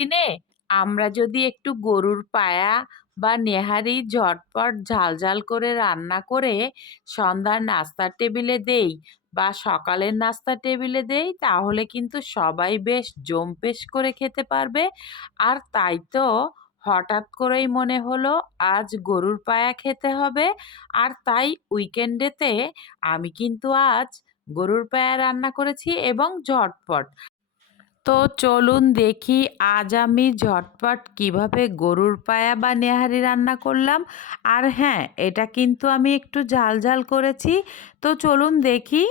দিনে আমরা যদি একটু গরুর পায়া বা নেহারি ঝটপট ঝাল করে রান্না করে সন্ধ্যার নাস্তার টেবিলে দেই বা সকালের নাস্তার টেবিলে দেই, তাহলে কিন্তু সবাই বেশ জম্পেশ করে খেতে পারবে। আর তাই তো হঠাৎ করেই মনে হলো আজ গরুর পায়া খেতে হবে। আর তাই উইকেন্ডেতে আমি কিন্তু আজ গরুর পায়া রান্না করেছি এবং ঝটপট। তো চলুন দেখি আজ আমি ঝটপট কিভাবে গরুর পায়া বা নেহারি রান্না করলাম। আর হ্যাঁ, এটা কিন্তু আমি একটু ঝাল ঝাল করেছি। তো চলুন দেখি।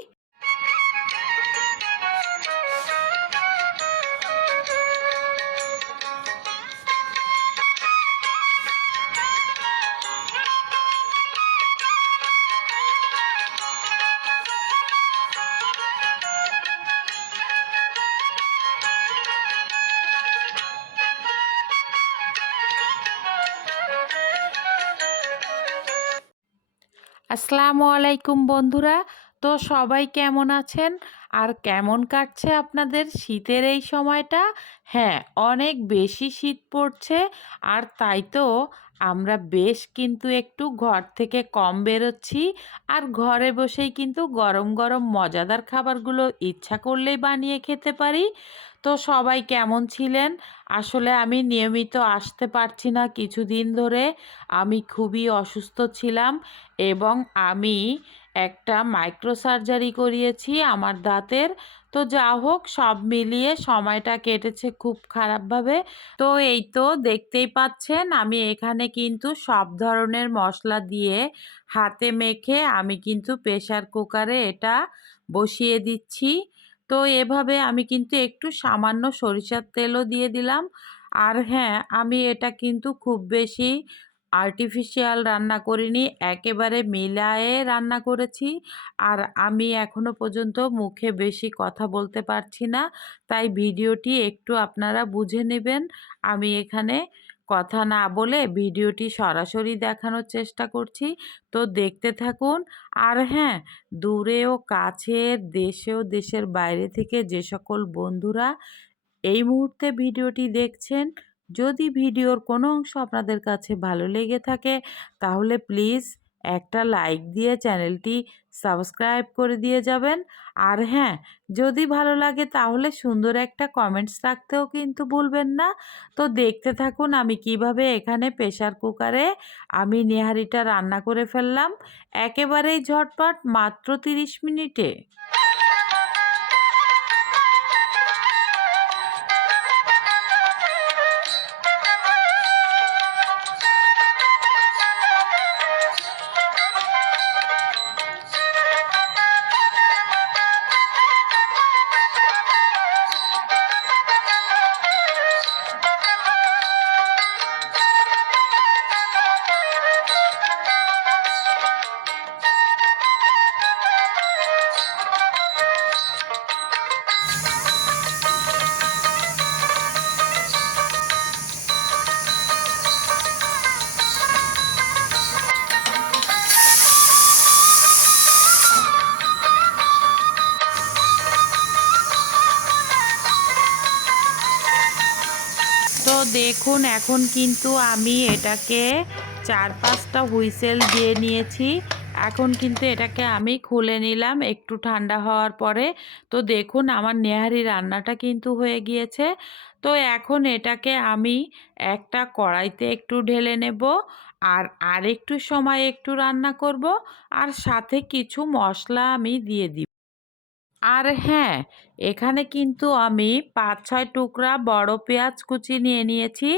আসসালামু আলাইকুম বন্ধুরা। তো সবাই কেমন আছেন? আর কেমন কাটছে আপনাদের শীতের এই সময়টা? হ্যাঁ, অনেক বেশি শীত পড়ছে। আর তাই তো আমরা বেশ কিন্তু একটু ঘর থেকে কম বেরোচ্ছি। আর ঘরে বসেই কিন্তু গরম গরম মজাদার খাবারগুলো ইচ্ছা করলেই বানিয়ে খেতে পারি। তো সবাই কেমন ছিলেন? আসলে আমি নিয়মিত আসতে পারছি না কিছুদিন ধরে। আমি খুবই অসুস্থ ছিলাম এবং আমি একটা মাইক্রো সার্জারি করিয়েছি আমার দাঁতের। তো যা হোক, সব মিলিয়ে সময়টা কেটেছে খুব খারাপভাবে। তো এই তো দেখতেই পাচ্ছেন আমি এখানে কিন্তু সব ধরনের মশলা দিয়ে হাতে মেখে আমি কিন্তু প্রেসার কুকারে এটা বসিয়ে দিচ্ছি। তো এভাবে আমি কিন্তু একটু সামান্য সরিষার তেলও দিয়ে দিলাম। আর হ্যাঁ, আমি এটা কিন্তু খুব বেশি আর্টিফিশিয়াল রান্না করিনি, একেবারে মিলায়ে রান্না করেছি। আর আমি এখনো পর্যন্ত মুখে বেশি কথা বলতে পারছি না, তাই ভিডিওটি একটু আপনারা বুঝে নেবেন। আমি এখানে কথা না বলে ভিডিওটি সরাসরি দেখানোর চেষ্টা করছি। তো দেখতে থাকুন। আর হ্যাঁ, দূরে ও কাছের, দেশে ও দেশের বাইরে থেকে যে সকল বন্ধুরা এই মুহূর্তে ভিডিওটি দেখছেন, যদি ভিডিওর কোনো অংশ আপনাদের কাছে ভালো লেগে থাকে তাহলে প্লিজ একটা লাইক দিয়ে চ্যানেলটি সাবস্ক্রাইব করে দিয়ে যাবেন। আর হ্যাঁ, যদি ভালো লাগে তাহলে সুন্দর একটা কমেন্টস রাখতেও কিন্তু ভুলবেন না। তো দেখতে থাকুন আমি কিভাবে এখানে প্রেসার কুকারে আমি নেহারিটা রান্না করে ফেললাম একেবারেই ঝটপট, মাত্র 30 মিনিটে। তো দেখুন এখন কিন্তু আমি এটাকে 4-5টা হুইসেল দিয়ে নিয়েছি। এখন কিন্তু এটাকে আমি খুলে নিলাম একটু ঠান্ডা হওয়ার পরে। তো দেখুন আমার নেহারি রান্নাটা কিন্তু হয়ে গিয়েছে। তো এখন এটাকে আমি একটা কড়াইতে একটু ঢেলে নেব। আর আরেকটু সময় একটু রান্না করব। আর সাথে কিছু মশলা আমি দিয়ে দিব। আর হ্যাঁ, এখানে কিন্তু আমি 5-6 টুকরা বড় পেঁয়াজ কুচি নিয়ে নিয়েছি।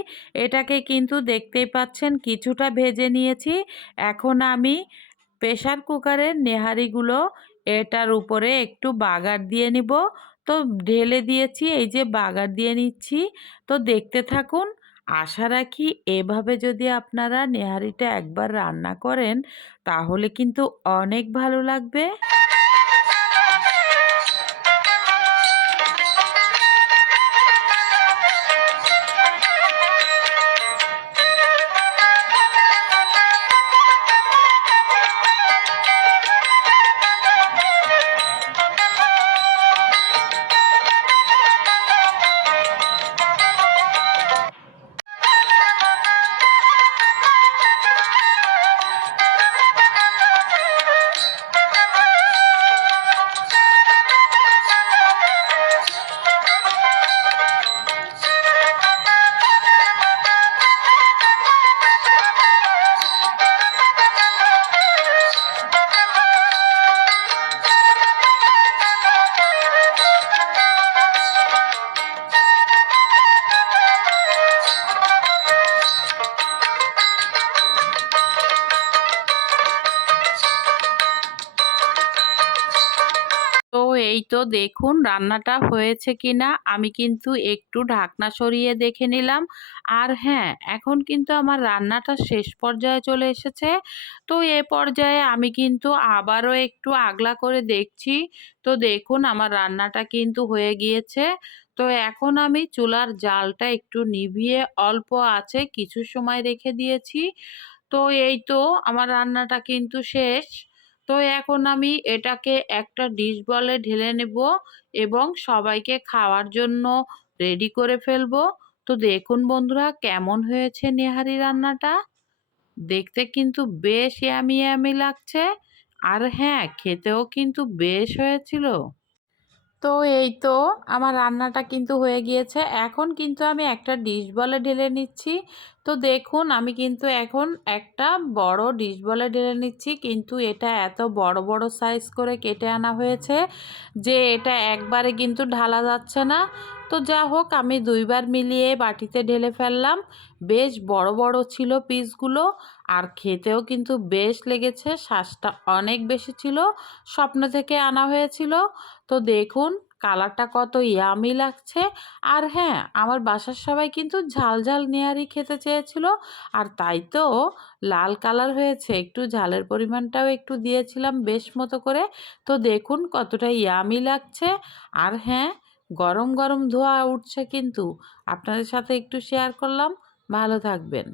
এটাকে কিন্তু দেখতেই পাচ্ছেন কিছুটা ভেজে নিয়েছি। এখন আমি প্রেসার কুকারের নেহারিগুলো এটার উপরে একটু বাগার দিয়ে নিব। তো ঢেলে দিয়েছি, এই যে বাগার দিয়ে নিচ্ছি। তো দেখতে থাকুন। আশা রাখি এভাবে যদি আপনারা নেহারিটা একবার রান্না করেন তাহলে কিন্তু অনেক ভালো লাগবে। তো দেখুন রান্নাটা হয়েছে কিনা আমি কিন্তু একটু ঢাকনা সরিয়ে দেখে নিলাম। আর হ্যাঁ, এখন কিন্তু আমার রান্নাটা শেষ পর্যায়ে চলে এসেছে। তো এ পর্যায়ে আমি কিন্তু আবারও একটু আগলা করে দেখছি। তো দেখুন আমার রান্নাটা কিন্তু হয়ে গিয়েছে। তো এখন আমি চুলার জালটা একটু নিভিয়ে অল্প আঁচে কিছু সময় রেখে দিয়েছি। তো এই তো আমার রান্নাটা কিন্তু শেষ। তো এখন আমি এটাকে একটা ডিশ বলে ঢেলে নেব এবং সবাইকে খাওয়ার জন্য রেডি করে ফেলবো। তো দেখুন বন্ধুরা কেমন হয়েছে নেহারি রান্নাটা। দেখতে কিন্তু বেশ ইয়ামি ইয়ামি লাগছে। আর হ্যাঁ, খেতেও কিন্তু বেশ হয়েছিল। তো এই তো আমার রান্নাটা কিন্তু হয়ে গিয়েছে। এখন কিন্তু আমি একটা ডিশ বলে ঢেলে নিচ্ছি। তো দেখুন আমি কিন্তু এখন একটা বড় ডিশ বলে ঢেলে নিচ্ছি। কিন্তু এটা এত বড় বড় সাইজ করে কেটে আনা হয়েছে যে এটা একবারে কিন্তু ঢালা যাচ্ছে না। তো যা হোক আমি ২ বার মিলিয়ে বাটিতে ঢেলে ফেললাম। বেশ বড় বড় ছিল পিসগুলো আর খেতেও কিন্তু বেশ লেগেছে। শ্বাসটা অনেক বেশি ছিল। স্বপ্ন থেকে আনা হয়েছিল। তো দেখুন কালারটা কত ইয়ামি লাগছে। আর হ্যাঁ, আমার বাসার সবাই কিন্তু ঝাল ঝাল নেহারি খেতে চেয়েছিল। আর তাই তো লাল কালার হয়েছে। একটু ঝালের পরিমাণটাও একটু দিয়েছিলাম বেশ মতো করে। তো দেখুন কতটা ইয়ামি লাগছে। আর হ্যাঁ, গরম গরম ধোঁয়া উঠছে কিন্তু। আপনাদের সাথে একটু শেয়ার করলাম। ভালো থাকবেন।